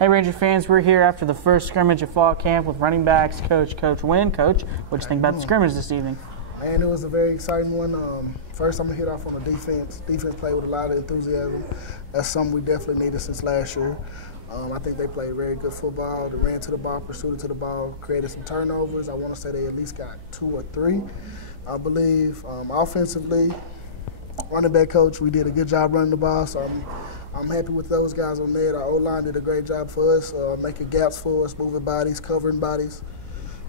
Hey, Ranger fans, we're here after the first scrimmage of fall camp with running backs Coach Wynn. Coach, what do you think about the scrimmage this evening? Man, it was a very exciting one. First, I'm going to hit off on the defense. Defense played with a lot of enthusiasm. That's something we definitely needed since last year. I think they played very good football. They ran to the ball, pursued to the ball, created some turnovers. I want to say they at least got 2 or 3, I believe. Offensively, running back coach, we did a good job running the ball, so I'm happy with those guys on there. Our O-line did a great job for us, making gaps for us, moving bodies, covering bodies.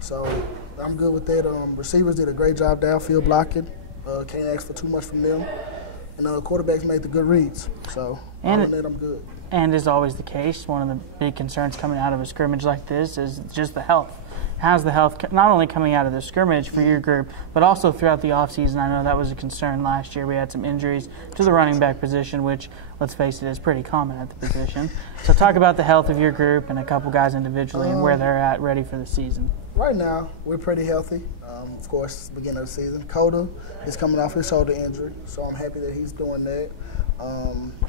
So I'm good with that. Receivers did a great job downfield blocking. Can't ask for too much from them. And quarterbacks made the good reads. So other than that, I'm good. And as always the case, one of the big concerns coming out of a scrimmage like this is just the health. How's the health not only coming out of the scrimmage for your group, but also throughout the offseason? I know that was a concern last year. We had some injuries to the running back position, which, let's face it, is pretty common at the position. So talk about the health of your group and a couple guys individually and where they're at ready for the season. Right now, we're pretty healthy. Of course, beginning of the season. Coda is coming off his shoulder injury, so I'm happy that he's doing that.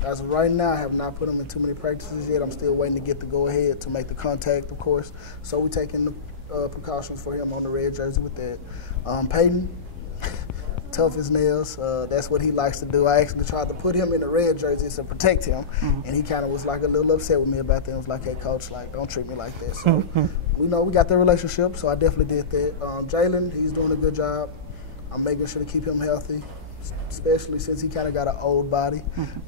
As of right now, I have not put him in too many practices yet. I'm still waiting to get the go-ahead to make the contact, of course. So we're taking the precautions for him on the red jersey with that. Peyton, tough as nails. That's what he likes to do. I actually tried to put him in the red jersey to protect him, and he kind of was like a little upset with me about that. He was like, "Hey, coach, like, don't treat me like that." So we know we got that relationship, so I definitely did that. Jalen, he's doing a good job. I'm making sure to keep him healthy, especially since he kind of got an old body,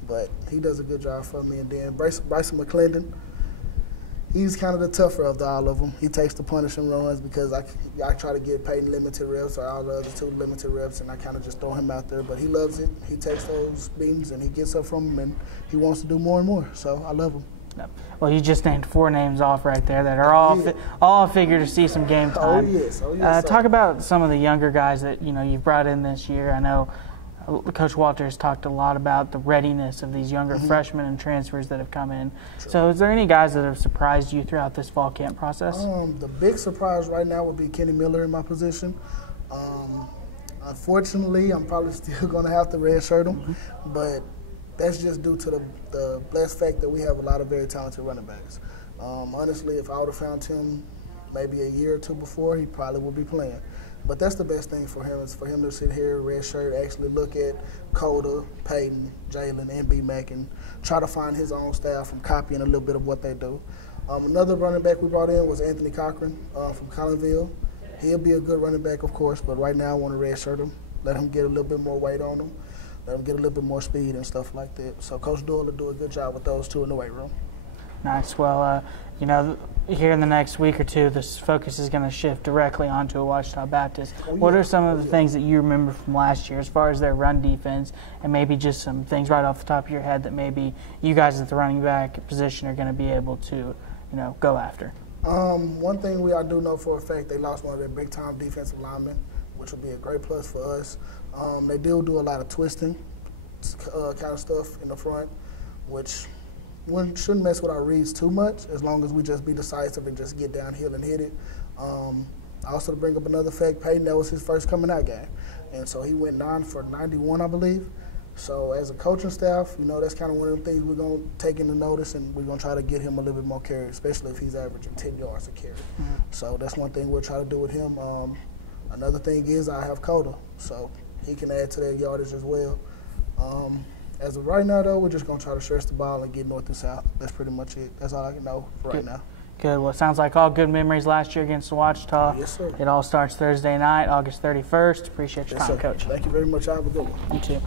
but he does a good job for me. And then Bryson McClendon, he's kind of the tougher of all of them. He takes the punishing runs because I try to get Peyton limited reps or all the other 2 limited reps, and I kind of just throw him out there. But he loves it. He takes those beatings, and he gets up from them, and he wants to do more and more. So I love him. Well, you just named 4 names off right there that are all figure to see some game time. Oh, yes. Talk about some of the younger guys that you've brought in this year. I know Coach Walters talked a lot about the readiness of these younger freshmen and transfers that have come in. Sure. So is there any guys that have surprised you throughout this fall camp process? The big surprise right now would be Kenny Miller in my position. Unfortunately, I'm probably still going to have to redshirt him, but that's just due to the blessed fact that we have a lot of very talented running backs. Honestly, if I would have found him maybe a year or 2 before, he probably would be playing. But that's the best thing for him, is for him to sit here, redshirt, actually look at Coda, Peyton, Jalen, and B-Mac, and try to find his own style from copying a little bit of what they do. Another running back we brought in was Anthony Cochran from Collinville. He'll be a good running back, of course, but right now I want to redshirt him, let him get a little bit more weight on him, let him get a little bit more speed and stuff like that. So Coach Doyle will do a good job with those 2 in the weight room. Nice. Well, here in the next week or 2, this focus is going to shift directly onto Ouachita Baptist. What are some of the things that you remember from last year as far as their run defense, and maybe just some things right off the top of your head that maybe you guys at the running back position are going to be able to, go after? One thing I do know for a fact, they lost one of their big-time defensive linemen, which will be a great plus for us. They do a lot of twisting kind of stuff in the front, which we shouldn't mess with our reads too much, as long as we just be decisive and just get downhill and hit it. Also, to bring up another fact, Peyton, that was his first coming out game, and so he went 9 for 91, I believe. So as a coaching staff, that's kind of one of the things we're going to take into notice, and we're going to try to get him a little bit more carry, especially if he's averaging 10 yards a carry. So that's one thing we'll try to do with him. Another thing is I have Coda, so he can add to that yardage as well. As of right now, though, we're just going to try to stretch the ball and get north and south. That's pretty much it. That's all I can know for right now. Good. Well, it sounds like all good memories last year against Ouachita. Yes, sir. It all starts Thursday night, August 31st. Appreciate your time, Coach. Thank you very much. Have a good one. You too.